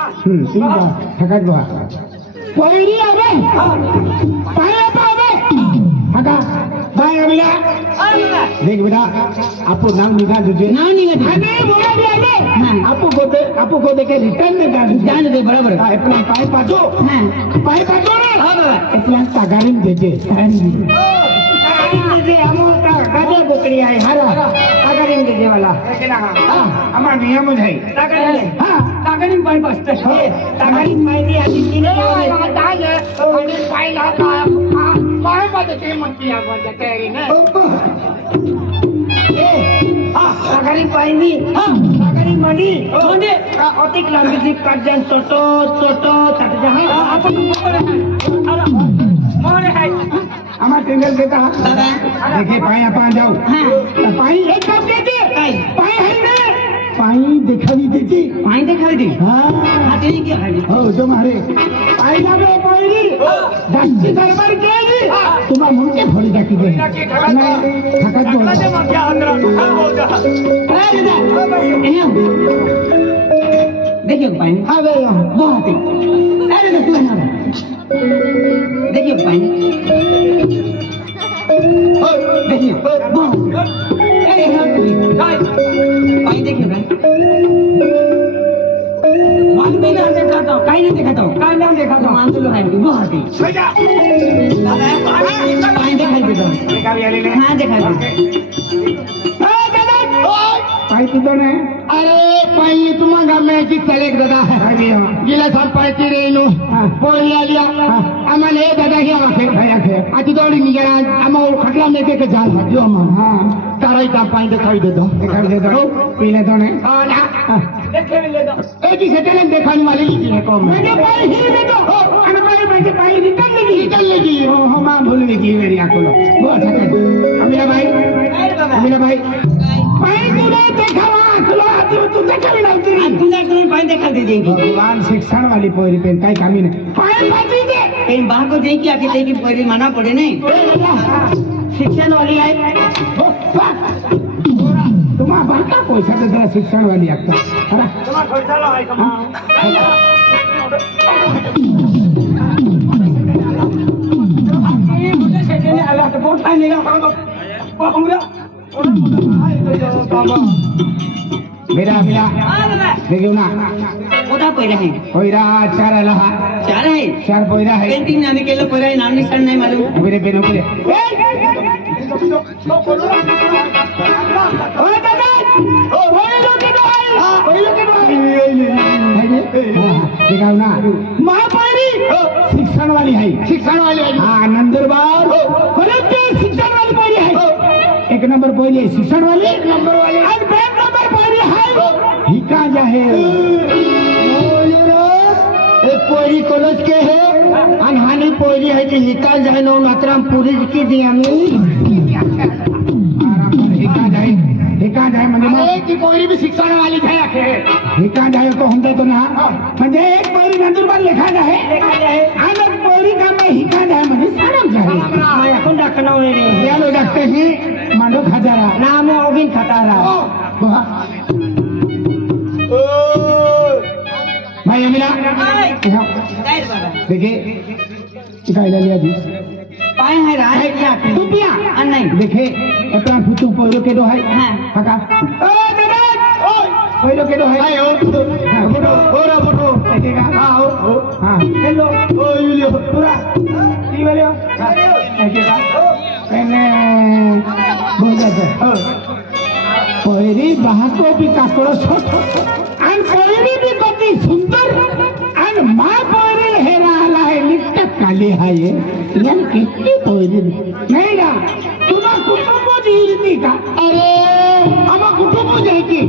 थकट बा पहिरी आवे पाया तो पावे हका बाय अबला देख बेटा आपको नाम निकाल दीजिए। नाम निकाल हमें बोला दिया दे हाँ। आपको को दे आपको को दे के रिटर्न में डाल जान दे बराबर। हाँ अपना पाए पातो हाँ। पाए पातो ना हाँ अपना तगारी में दे तगारी में दे हम का गाजा बकरी दे वाला हाँ हमारा नियम है तगारी पर्पजदेखि तगरी मैले अनि किने दाज अनि पहिला त मैले त के मन्त्री अब भन्दाखेरि न सगरी पहिनी सगरी मणि म्हणजे अतिक लांबी जी कर्जन छोटो छोटो तक जहाँ आपण मोर है मोर है हमारा टेंडर देता देखिए पाए अपन जाओ पाए एक कप दे दे पाए है ना पाई दिखाई देती पाई दिखाई दे हाँ हो तुम्हारे पाई ना गए पाई री दस्ती दरबार के री तुम्हारे मुंह के भोली डाकी दे मैं थकत बोल रहा हूँ क्या अंदर रुका हो जा अरे ना देखिए पाई हाँ भाई बहुत ही अरे ना तुम्हें ना देखिए पानी देखिए बहुत अरे हाँ अरे पाणी तुम्हा गाम्याची चलेक दादा गेल्या सात पायची रेणू पोळी आली आम्हाला हे दादा घ्या खेळ खाया खेळ आधी दौडी निघा आम्हाला खटला मेके के जाल साथियो आम्हाला तारा इथं पाणी देखावी देतो देखावी देतो पीले तो ने एक ही सेटल देखाने वाली लीजिए है कौन मैंने पानी ही दे दो अरे पानी मैंने पानी रिटर्न लेगी रिटर्न लेगी हो हो मां भूल गई मेरी आंखों लो वो अच्छा कर अमीरा भाई अमीरा भाई पानी तुझे देखावा आंखों आती हो तू देखावी नव्हती आणि तुला करून पाणी दिखाई दे देंगे भगवान शिक्षण वाली पोरी पेन काही कामी नाही पाणी पाणी दे कहीं बाहर को देख के आके देख के पहले माना पड़े नहीं शिक्षण वाली आहे हो, वा. तुम्हा बाका पैसा जरा शिक्षण वाली आता मेरा मेरा देखियो ना उदा पहले है पोयरा चार आला हा चार है चार पोयरा है पेंटिंग नामे केलं पहले नाम निशान नाही मालूम मेरे बेनों के दिखाओ ना महापारी। शिक्षण वाली है शिक्षण वाली है हाँ। नंदुरबार परंतु शिक्षण वाली पारी है। एक नंबर पहिली शिक्षण वाली एक नंबर वाली आणि दोन नंबर पहिली है। ही का जाहे एक पोरी कॉलेज के है। आणि हानी पोरी है की हिका जाए नो मात्राम पुरी की दी आम्ही। हिका जाए हिका जाए म्हणजे ती पोरी बी शिक्षण वाली आहे हिका जाए तो हमदा तो ना म्हणजे एक पोरी नंदुरबार लेखा जाए आणि एक पोरी का मैं हिका जाए म्हणजे सारम जाए आपण दाखवणार रे या लो डॉक्टर ही। मांडो खाजारा नाम ओगिन खटारा भाई बाबा देखिए काय लिया जी। पाय है राय क्या तू पिया नहीं देखे अपना फुटू पहिलो केडो है। हाँ। काका ओ হইল কেন হ্যাঁ ওঠো ওঠো ওরা ওঠো এদিকে হ্যাঁ ও হ্যাঁ। হ্যালো ও ইউলিও তোরা কি বলে? হ্যাঁ। এদিকে এনে বুঝা যায় হ্যাঁ। পয়রি বাহাকো বি কাকড় ছোট। আর পয়রি বি কতি সুন্দর। আর মা পয়রি হেরা আলা হে লিখতে কালি হায়ে। ইয়ার কিতনি পয়রি। নেই না তোমার কুটুম্ব দিল কা আরে ಅವ ಕುಟುಂಬ ಜೈತಿ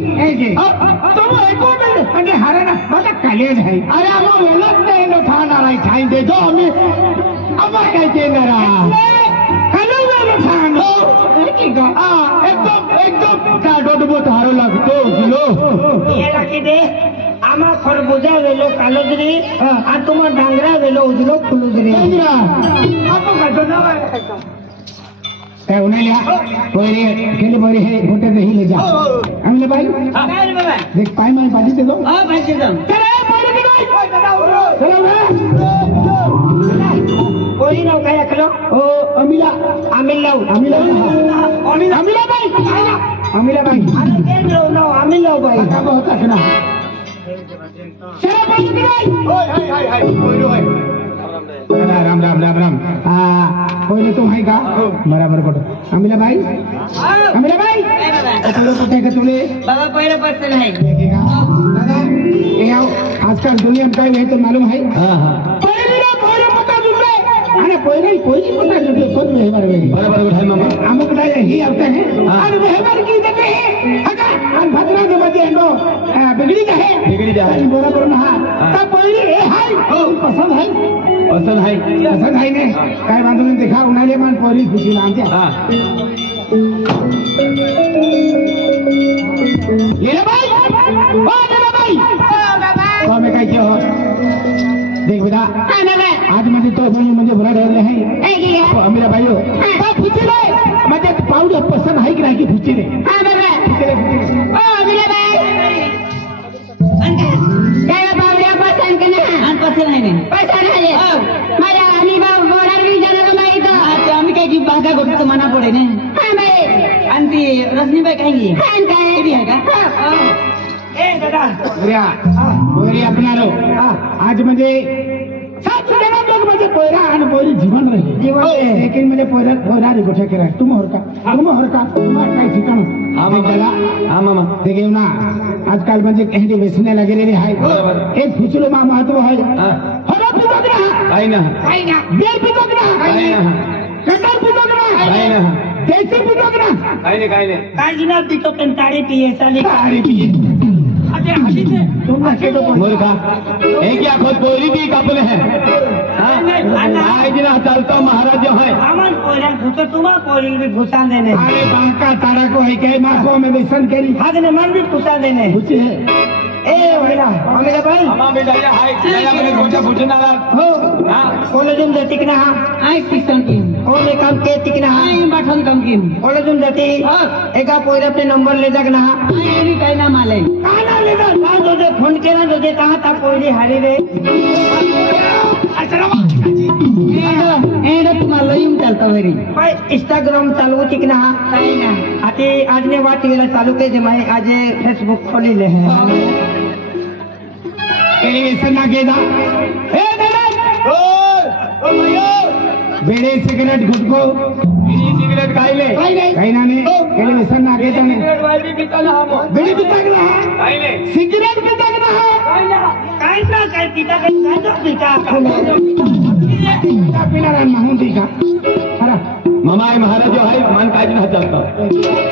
ತಮ್ಮ ಐಕೋಬೇಡ ಅಂದ್ರೆ ಹರಣ ಮತ್ತೆ ಕಲಿಯೋದು ಹೈ ಅರೆ ಅಮ್ಮ ಒಳತ್ತೆ ಏನು ಠಾಣಾಳ ಠಾಯಿಂದೆ ಜೋ ಅಮ್ಮಿ ಅಮ್ಮ ಕೈತೆ ನರ ಕಲುವೇನು ಠಾಣೋ ಈಗ ಆ একদম একদম তা ডটবো তাহারো লাগতো বুঝলো এ রাখিবে আমার খরবুজা বেলো কালো দিরে আর তোমার ডাংরা বেলো উজলো ফুলুদরে ডাংরা আপা কাটো না उन्हाला पहिले गेले पहिले हे फोटो देखील जा आम्ही बाई देख पाय माय पाठी ते जाऊ पाहिजे जाऊ कोणी नाव काय ऐकलं ओ अमिला अमिला अमिला अमिला अमिला बाई अमिला बाई अमिला बाई होता ना राम राम राम राम आ पहिले तू आहे का? बराबर कुठं? अमिला बाई अमिला बाई कुठे का तुले? बाबा पहिलं पर्सन आहे. हे? दादा हे. आजकाल दुनियात काय आहे ते मालूम आहे? पहिलीला पहिलं पहिली पता कोण व्यवहार वेगळी बरोबर है मामा अमुक दादा ही है? आणि व्यवहार की देते है? आणि भद्रा के मध्ये एंडो बिगड़ी का है बिगड़ी का है. बरोबर ना तर पहिली हे। हाय पसंद है। असल है। असं नाही। ने काय बांधून देखा उन्हाळे मान पोरी खुशी आमच्या हाँ। लीलाबाई ओ लीलाबाई तो मैं काय किया हो? देख बेटा आज म्हणजे तो म्हणजे म्हणजे बुरा ठरले आहे तो अमीरा बाई हो। बा फुची रे म्हणजे पावडे पसंत आहे की नाही की फुची रे? फुची आम्ही काय की बागा गोष्ट मना पडे ने आणि ती रजनीबाई काय घे किती आहे का ए दादा उद्या पोरी आपणारो आज म्हणजे सात जण लोक म्हणजे पोयरा आणि पोरी जीवन राहिले जीवन राहिले. लेकिन म्हणजे पोयरा पोयरा रे गोठा केला तुम होर का तुम होर का तुम्हाला काय ठिकाण हाँ मामा. ते घेऊ ना. आजकाल म्हणजे काही व्यसनाला गेलेली आहे. हे. फुचलो मा महत्त्व आहे आहे ना आहे ना बेर पिकत ना काय नाही. काय जिना पिकत आणि ताडे पिये चाले ताडे पिये. मूर्खा। एक या खुद बोली भी कपल है? आज ना चलता महाराज जो है। आम्हाला पोऱ्या घुसो तुम्हा पोरी भी घुसा देने। अरे बांका तारा को है के माखो में व्यसन करी हाथ ने मन भी घुसा देने। घुसी है। ए वैरा अमेला भाई। हमा भी दया है। दया मैंने कुछ पूछना ना हो। हाँ। कॉलेजून जाते की ना हा? आय शिक्षण की ओले काम के तिक ना हा आय बाठन काम की कॉलेजून जाते? एका पोरे अपने नंबर ले जाक ना हा एरी काय ना माले। काय ना ले जा ना जो फ़ोन केला जो जे कहा ता पोरी हारी रे। एड तुम्हाला चालतो घरी इंस्टाग्राम चालू तिक ना हा काय ना। आते आज ने वाट वेला चालू के जे आज फेसबुक खोली ले है। केली व्यसन ना केदा ए दादा ओ ओ भैया। बेड़े सिगरेट गुटको बीड़ी सिगरेट खाई ले काही ना ने केली व्यसन ना केदा ने सिगरेट वाली भी कल हम बेड़ी पिता की ना है खाई ले सिगरेट पिता की ना है काय ना काय पिता काय काय जो पिता पिता पिना रन माहून दी का अरे ममाई महाराज जो है मन काज ना चलता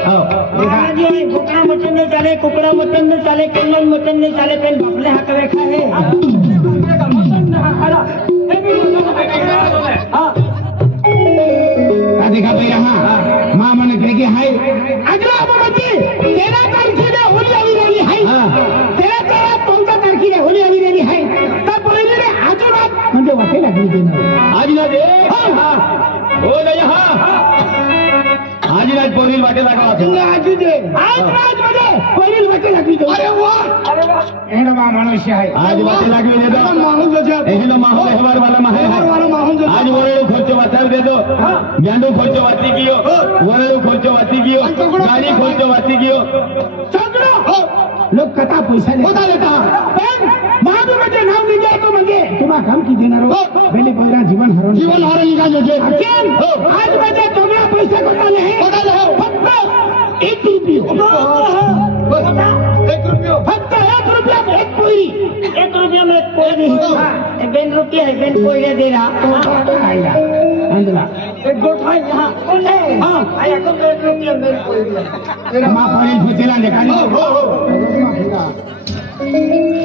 हाँ महाराज ये कुकड़ा मटन नहीं चाले कुकड़ा मटन नहीं चाले कन्नन मटन नहीं चाले पेन भपले हक रेखा है લાગે લાગવા છે. નાખી દે આજ રાત મને કોઈની લાગે લાગી દો અરે વાહ. અરે વાહ. એનો માં માણસ છે. આજ વાતે લાગી દે દો માણસ છે. એનો માણસ વ્યવહાર વાળા માં વ્યવહાર વાળો માણસ છે. આજ વરેલો ખર્ચો વાતાવી દે દો મેંડો ખર્ચો વાતી ગયો. વરેલો ખર્ચો વાતી ગયો. ગાડી ખર્ચો વાતી ગયો. ચંદ્ર લોક કથા પૈસા લેતા. લેતા મહાદેવ જે નામ લીધે તો મને તમારા કામ કી દેનારો પેલી પગરા જીવન હરણ જીવન હરણ લીધા જો કેમ? આજ મેં જે તમને पैसा कोणता नाही फक्त एक रुपये एक रुपयो फक्त एक रुपयात एक पोळी एक रुपया में कोई नहीं हाँ, बेन रुपया है बेन कोई दे रहा आईला अंदला एक गोट है यहाँ कौन है हाँ आया कौन बेन रुपया बेन कोई दिया मा पोळी फुचेला लेखाली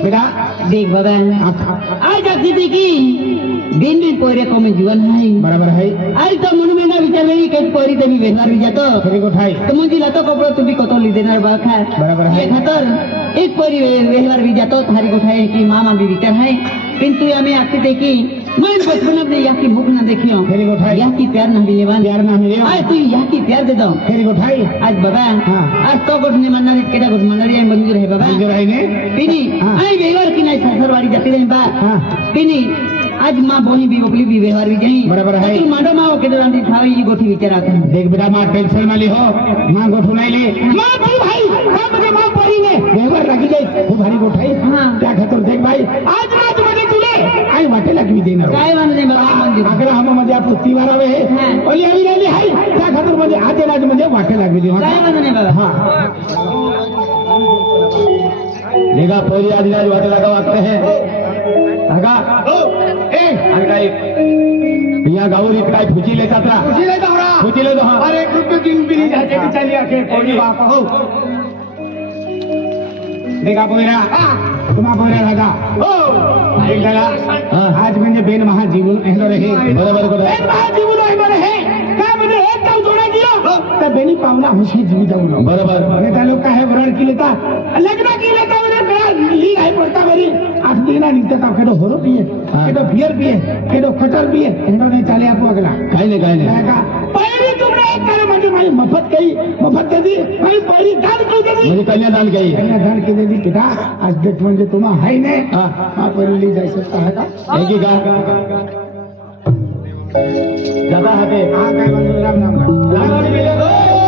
बेटा देख बाबा आखा आज अगदी देखी दिन दिन पोरे कमी जीवन आहे बरोबर आहे आज तर म्हणून मी ना विचारलेली काही पोरी तरी भेटणार जातो खरी गोष्ट आहे तर म्हणजे लातो कपडा तुम्ही कतो ली देणार बा खाय बरोबर आहे. ये खातर एक पोरी व्यवहार भी जातो थारी गोठाय की मामा भी विचार है। किंतु हमें आती देखी मैं बचपन में यहाँ की भूख न देखियो। गोष्ट आहे यहाँ की प्यार न मिलेवान प्यार ना मिले आज तू यहाँ की प्यार दे दो। गोष्ट आहे आज बाबा हाँ. आज तो गोठ ने मन्ना केटा गोठ मंडळी आहे मंजूर आहे बाबा। मंजूर आहे ने। पिनी हाँ. आई व्यवहार की नाही सासरवाडी जाती रे बा। हाँ. आज माँ बोनी भी ओपली भी व्यवहार भी जाई बरोबर आहे. तू मांडो माँ ओके रांधी थावी ही गोठी विचारात आहे. देख बेटा माँ टेंशन वाली हो माँ गोठू नाही ले माँ भाई भाई हाँ म्हणजे माँ परीने व्यवहार राखी जाई तू भारी गोठाई हा. त्या खातर देख भाई आज रात मध्ये तुले आई वाटेला की देणार काय म्हणत नाही बाबा म्हणजे आग्रहामध्ये आपलं तिवार हवे हा. ओली हवी राहिली आहे त्या खातर म्हणजे आज राज वाटे लागली ती काय म्हणत नाही बाबा हाँ देखा पहली आदि राज वाटे लगा वागते हैं। लगा ए आणि काय यहाँ गावरी काय फुची लेतात ना उशिरे दौरा फुची लेतो हा। और एक रुपये की भी नहीं जाते कि चलिए आके कोई बाप हो देखा पोयरा तुम्हा पोयरा लगा हो। एक लगा आज म्हणजे बेन महाजीवन एहनो रहे। बरोबर एक बार जीवन आहे बरं हे काय म्हणजे एक काम जोडा दियो? तर बेनी पावला हुशी जीवी जाऊन बरोबर। आणि त्या लोक काय व्रण केले तर लग्न केले तर ली बरी आठ दिना निघते का केडो होरो पिये हा. केडो बियर पिये केडो खटर पिये एनो नाही चाले आपो अगला। नाही काही काय का पहिली तुमने एक करे म्हणजे माझी मफत काही मफत कधी माझी पहिली दान कधी कधी म्हणजे कन्यादान काही। त्यांना दान केली ती पिता आज डेट म्हणजे तुम्हा हाय नाही। हा. हा पहिली जायचं का का आहे की? का दादा हाते हा काय म्हणतो जरा